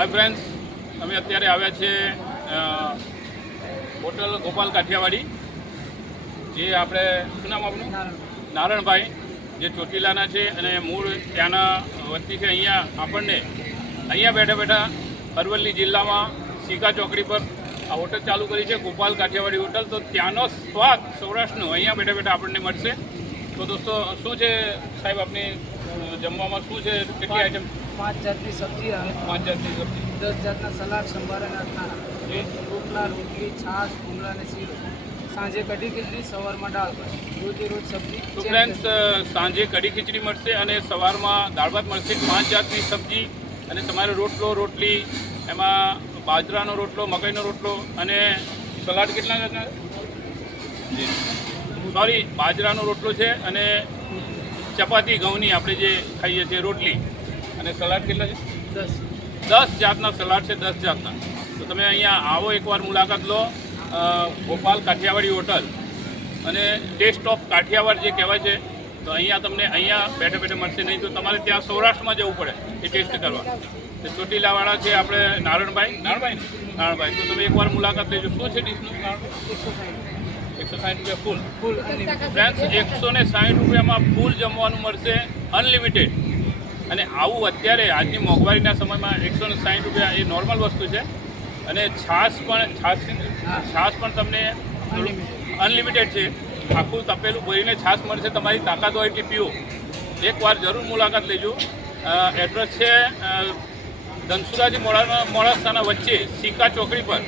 Hi friends, અમે અત્યારે આવ્યા છે હોટલ ગોપાલ કાઠિયાવાડી, જે આપણે શું નામ આપણું નારણભાઈ, જે ચોટીલાના છે અને મૂળ ત્યાંના વતની છે. અહીંયા બેઠા બેઠા અરવલ્લી જિલ્લામાં સિકા ચોકડી પર આ હોટલ ચાલુ કરી છે, ગોપાલ કાઠિયાવાડી હોટલ. તો ત્યાંનો સ્વાદ સૌરાષ્ટ્રનો અહીંયા બેઠા બેઠા આપણને મળશે. તો દોસ્તો, શું છે સાહેબ આપની જમવામાં શું છે? કેટલી આઈટમ? 5 જાતની સબ્જી આવે. 5 જાતની સબ્જી, 10 જાતના સલાડ, સંભાર અને અથાણા, રોટલા, રોટલી, છાશ, ભૂંગળા અને શીરો. સાંજે કઢી ખીચડી, સવારમાં દાળ ભાત, રોજે રોજ સબ્જી. તો ફ્રેન્ડ્સ, સાંજે કઢી ખીચડી મળશે અને સવારમાં દાળ ભાત મળશે. 5 જાતની સબ્જી અને તમારે રોટલો, રોટલી, એમાં બાજરાનો રોટલો, મકાઈનો રોટલો અને સલાડ. કેટલા જાતના? સોરી, બાજરાનો રોટલો છે અને ચપાતી ઘઉંની આપણે જે ખાઈએ છીએ રોટલી, અને સલાડ કેટલા છે? 10 જાતના સલાડ છે, 10 જાતના. તો તમે અહીંયા આવો, એકવાર મુલાકાત લો. ગોપાલ કાઠિયાવાડી હોટલ અને ટેસ્ટ ઓફ કાઠિયાવાડ જે કહેવાય છે. તો અહીંયા તમને બેઠે બેઠે મળશે, નહીં તો તમારે ત્યાં સૌરાષ્ટ્રમાં જવું પડે એ ટેસ્ટ કરવા. તો ચોટીલાવાળા છે આપણે નારણભાઈ. તો તમે એકવાર મુલાકાત લેજો. શું છે ડીશનું? 160 રૂપિયા ફૂલ. ફ્રેન્ડ્સ, 160 રૂપિયામાં ફૂલ જમવાનું મળશે, અનલિમિટેડ. અને આવું અત્યારે આજની મોંઘવારીના સમયમાં 160 રૂપિયા એ નોર્મલ વસ્તુ છે. અને છાશ પણ તમને અનલિમિટેડ છે. આખું તપેલું ભરીને છાશ મળશે, તમારી તાકાત હોય એટલી પીવો. એકવાર જરૂર મુલાકાત લેજો. એડ્રેસ છે ધનસુરાથી મોડાસાના વચ્ચે સિકા ચોકડી પર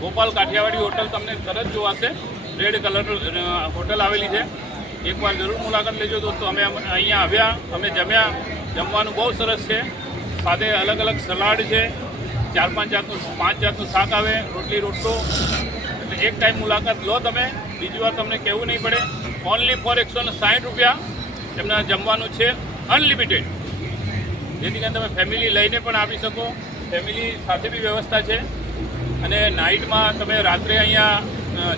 ગોપાલ કાઠિયાવાડી હોટલ. તમને તરત જોવાશે, રેડ કલર હોટલ આવેલી છે. એકવાર જરૂર મુલાકાત લેજો દોસ્તો. અમે અહીંયા આવ્યા, અમે જમ્યા. જમવાનું બહુ સરસ છે. સાથે અલગ અલગ સલાડ છે, 5 જાતનું શાક આવે, રોટલી, રોટલો. એટલે એક ટાઈમ મુલાકાત લો તમે, બીજી વાર તમને કહેવું નહીં પડે. ઓનલી ફોર 160 રૂપિયા એમના જમવાનું છે, અનલિમિટેડ. જેથી કરીને તમે ફેમિલી લઈને પણ આવી શકો. ફેમિલી સાથે બી વ્યવસ્થા છે. અને નાઇટમાં તમે રાત્રે અહીંયા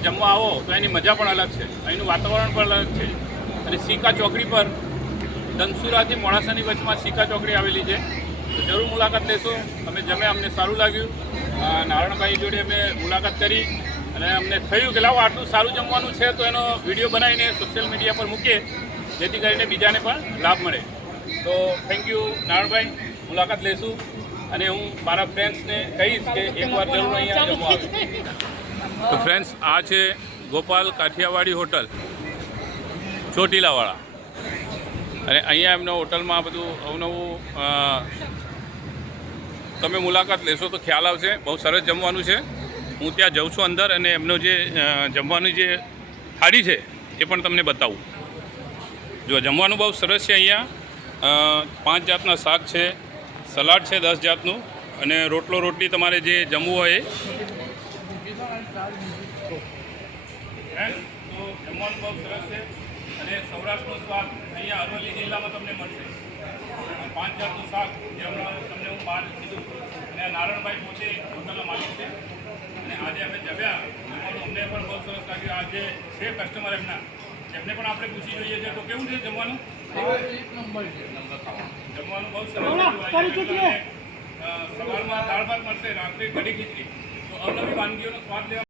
જમવા આવો તો એની મજા પણ અલગ છે, અહીંનું વાતાવરણ પણ અલગ છે. અને સિકા ચોકડી પર ધનસુરાથી મોડાસાની વચમાં સિકા ચોકડી આવેલી છે. તો જરૂર મુલાકાત લેશો. અમે જમ્યા, અમને સારું લાગ્યું. નારણભાઈ જોડે અમે મુલાકાત કરી અને અમને થયું કે લાવો આટલું સારું જમવાનું છે તો એનો વિડીયો બનાવીને સોશિયલ મીડિયા પર મૂકીએ, જેથી કરીને બીજાને પણ લાભ મળે. તો થેન્ક યુ નારણભાઈ. મુલાકાત લેશું અને હું મારા ફ્રેન્ડ્સને કહીશ કે એકવાર જરૂર અહીંયા જમવા આવે. તો ફ્રેન્ડ્સ, આ છે ગોપાલ કાઠિયાવાડી હોટલ ચોટીલાવાળા. અને અહીંયા એમના હોટલમાં બધું અવનવું તમે મુલાકાત લેશો તો ખ્યાલ આવશે. બહુ સરસ જમવાનું છે. હું ત્યાં જઉં છું અંદર અને એમનો જે જમવાની જે થાળી છે એ પણ તમને બતાવું. જો જમવાનું બહુ સરસ છે. અહીંયા 5 જાતના શાક છે, સલાડ છે 10 જાતનું, અને રોટલો, રોટલી તમારે જે જમવું હોય એ. તો જમવાનું બહુ સરસ છે અને સૌરાષ્ટ્રનો સ્વાદ અહીંયા અરવલ્લી જિલ્લામાં તમને મળશે. 5 જાતનું શાક જે હમણાં તમને હું બહાર કીધું. અને નારણભાઈ પોતે હોટલના માલિક છે. અને આજે અમે જમ્યા, જમવાનું અમને પણ બહુ સરસ લાગ્યું. આજે છે કસ્ટમર એમને પણ આપણે પૂછી જોઈએ છે. તો કેવું છે જમવાનું? જમવાનું બહુ સરસ. સવારમાં દાળ ભાત મળશે, રાત્રે કઢી ખીચડી. તો અવનવી વાનગીઓનો સ્વાદ લેવા